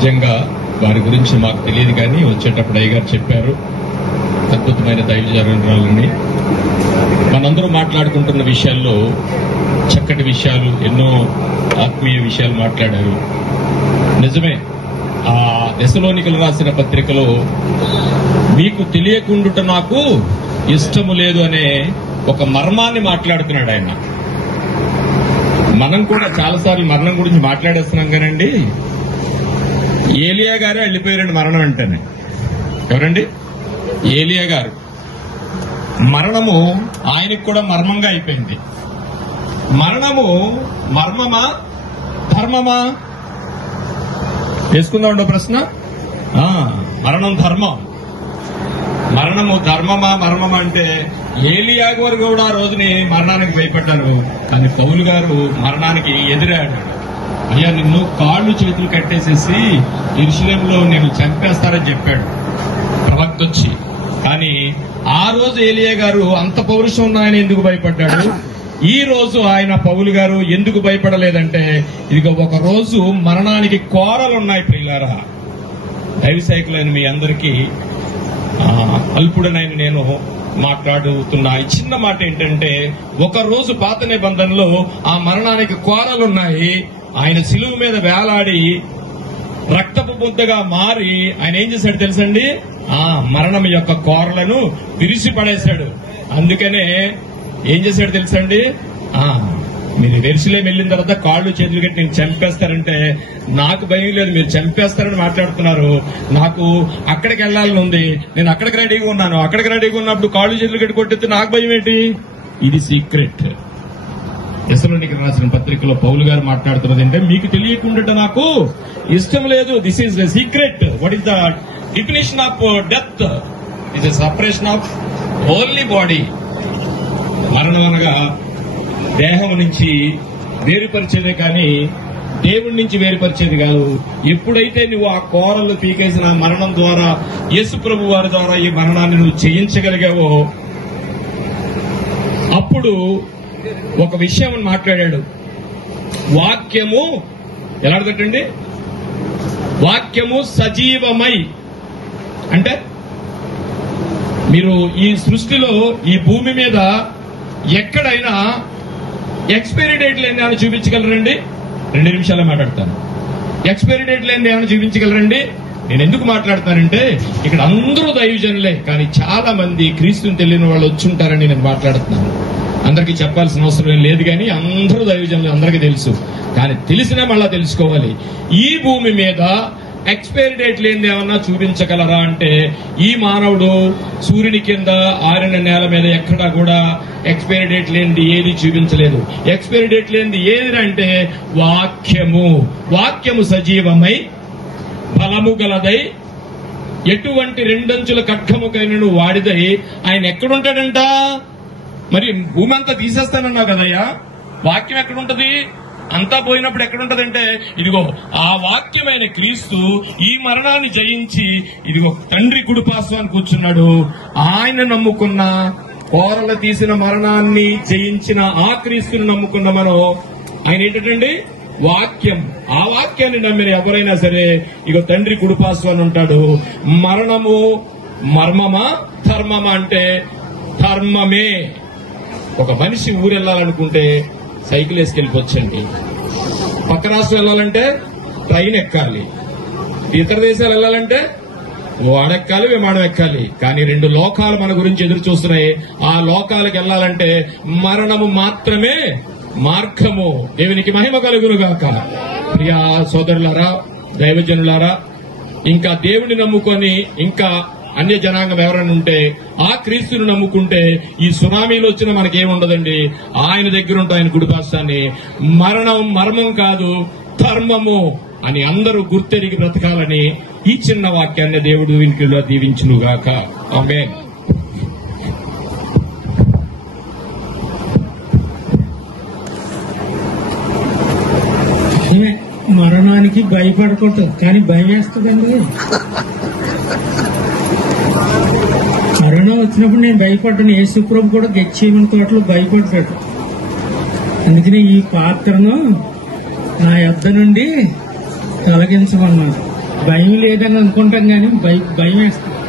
నిజంగా వారి గురించి మాకు తెలియదు, కానీ వచ్చేటప్పుడు అయ్యగారు చెప్పారు అద్భుతమైన దైవజనురాలని. మనందరూ మాట్లాడుకుంటున్న విషయాల్లో చక్కటి విషయాలు, ఎన్నో ఆత్మీయ విషయాలు మాట్లాడారు. నిజమే, ఆ దశలోనికలు రాసిన పత్రికలో మీకు తెలియకుండుట నాకు ఇష్టము లేదు అనే ఒక మర్మాన్ని మాట్లాడుతున్నాడు ఆయన. మనం కూడా చాలాసార్లు మరణం గురించి మాట్లాడేస్తున్నాం కానండి. ఏలియా గారే వెళ్ళిపోయారండి మరణం అంటేనే. ఎవరండి? ఏలియా గారు. మరణము ఆయనకు కూడా మర్మంగా అయిపోయింది. మరణము మర్మమా ధర్మమా? వేసుకుందాం ప్రశ్న. మరణం ధర్మం, మరణము ధర్మమా మర్మమా అంటే ఏలియా గారు కూడా ఆ రోజుని మరణానికి భయపడ్డారు, కానీ పౌలు గారు మరణానికి ఎదురాడు. అయ్యా, నిన్ను కాళ్ళు చేతులు కట్టేసేసి యెరూషలేములో నేను చంపేస్తారని చెప్పాడు ప్రవక్త వచ్చి. కానీ ఆ రోజు ఏలియా గారు అంత పౌరుషం ఉన్న ఆయన ఎందుకు భయపడ్డాడు? ఈ రోజు ఆయన పౌలు గారు ఎందుకు భయపడలేదంటే, ఇదిగో ఒక రోజు మరణానికి కోరలున్నాయి. ప్రియులారా, దైవ సైకులైన మీ అందరికీ అల్పుడనైన నేను మాట్లాడుతున్నా ఈ చిన్న మాట ఏంటంటే, ఒక రోజు పాత నిబంధనలో ఆ మరణానికి కోరలున్నాయి. ఆయన శిలువ మీద వేలాడి రక్తపు ముద్దగా మారి ఆయన ఏం చేశాడు తెలుసండి? మరణం యొక్క కోరలను విరిసి పడేశాడు. అందుకనే ఏం చేశాడు తెలుసండి? మీరు యెరూషలేము వెళ్ళిన తర్వాత కాళ్ళు చేతులు కట్టి నేను చంపేస్తారంటే నాకు భయం లేదు, మీరు చంపేస్తారని మాట్లాడుతున్నారు. నాకు అక్కడికి వెళ్లాలని ఉంది, నేను అక్కడికి రెడీగా ఉన్నాను. అక్కడికి రెడీగా ఉన్నప్పుడు కాళ్ళు చేతులు కట్టి కొట్టితే నాకు భయం ఏంటి? ఇది సీక్రెట్. దశలోనికలు రాసిన పత్రికలో పౌలు గారు మాట్లాడుతున్నది అంటే, మీకు తెలియకుండా నాకు ఇష్టం లేదు. This is the secret. What is the definition of death? It is separation of only body. మరణం అనగా దేహం నుంచి వేరుపరిచేదే కానీ దేవుడి నుంచి వేరుపరిచేది కాదు. ఎప్పుడైతే నువ్వు ఆ కోరలు పీకేసిన మరణం ద్వారా, యేసు ప్రభు వారి ద్వారా ఈ మరణాన్ని నువ్వు చేయించగలిగావో, అప్పుడు ఒక విషయం మాట్లాడాడు. వాక్యము ఎలా అడగటండి? వాక్యము సజీవమై అంటే, మీరు ఈ సృష్టిలో ఈ భూమి మీద ఎక్కడైనా ఎక్స్పైరీ డేట్ లేని ఏమైనా చూపించగలరండి? 2 నిమిషాలే మాట్లాడతాను. ఎక్స్పైరీ డేట్ లేని ఏమైనా చూపించగలరండి? నేను ఎందుకు మాట్లాడతానంటే, ఇక్కడ అందరూ దైవజనులే, కానీ చాలా మంది క్రీస్తుని తెలియని వాళ్ళు వచ్చుంటారని నేను మాట్లాడుతున్నాను. అందరికీ చెప్పాల్సిన అవసరం లేదు, కానీ అందరూ దైవజనులు, అందరికీ తెలుసు. కానీ తెలిసినా మళ్ళా తెలుసుకోవాలి. ఈ భూమి మీద ఎక్స్పైరీ డేట్ లేనిది ఏమన్నా చూపించగలరా అంటే, ఈ మానవుడు సూర్యుని కింద ఆరిన నేల మీద ఎక్కడా కూడా ఎక్స్పైరీ డేట్ లేనిది ఏది చూపించలేదు. ఎక్స్పైరీ డేట్ లేనిది ఏది అంటే వాక్యము. వాక్యము సజీవమై బలము గలదై ఎటువంటి 2 అంచుల ఖడ్గముకైనను వాడిదై. ఆయన ఎక్కడుంటాడంట? మరి భూమి అంతా తీసేస్తానన్నావు కదయ్యా, వాక్యం ఎక్కడుంటది? అంతా పోయినప్పుడు ఎక్కడుంటదంటే, ఇదిగో ఆ వాక్యమైన క్రీస్తు ఈ మరణాన్ని జయించి ఇదిగో తండ్రి కుడిపార్శ్వానికి కూర్చున్నాడు. ఆయన నమ్ముకున్న, కోరలు తీసిన మరణాన్ని జయించిన ఆ క్రీస్తుని నమ్ముకున్న మనం, ఆయన ఏంటండి? వాక్యం. ఆ వాక్యాన్ని నమ్మిన ఎవరైనా సరే ఇగో తండ్రి కుడిపార్శ్వాన్ని ఉంటాడు. మరణము మర్మమా ధర్మమా అంటే ధర్మమే. ఒక మనిషి ఊరు వెళ్ళాలనుకుంటే సైకిల్ వేసుకెళ్ళిపోవచ్చండి. పక్క రాష్ట్రం వెళ్ళాలంటే ట్రైన్ ఎక్కాలి. ఇతర దేశాలు వెళ్ళాలంటే వాడెక్కాలి, విమానం ఎక్కాలి. కానీ 2 లోకాలు మన గురించి ఎదురు చూస్తున్నాయి. ఆ లోకాలకు వెళ్ళాలంటే మరణము మాత్రమే మార్గము. దేవునికి మహిమ కలుగునుగాక. ప్రియా సోదరులారా, దైవజనులారా, ఇంకా దేవుని నమ్ముకొని ఇంకా అన్య జనాంగం ఎవరైనా ఉంటే ఆ క్రీస్తుని నమ్ముకుంటే ఈ సునామీలో వచ్చిన మనకేముండదండి. ఆయన దగ్గర ఉంటాయి ఆయన కుడిపార్శ్వాన్ని. మరణం మర్మం కాదు, ధర్మము అని అందరూ గుర్తెరిగి బ్రతకాలని ఈ చిన్న వాక్యాన్ని దేవుడు వినికిడిలో దీవించునుగాక. ఆమేన్. మరణానికి భయపడకూడదు, కానీ భయం వేస్తుందండి. మరణం వచ్చినప్పుడు నేను భయపడ్డాను. యేసుప్రభు కూడా గెత్సేమని తోటలో భయపడ్డాడు. అందుకని ఈ పాత్రను నా యొద్ద నుండి తొలగించమన్నాడు. భయం లేదని అనుకుంటాం కానీ భయం వేస్తుంది.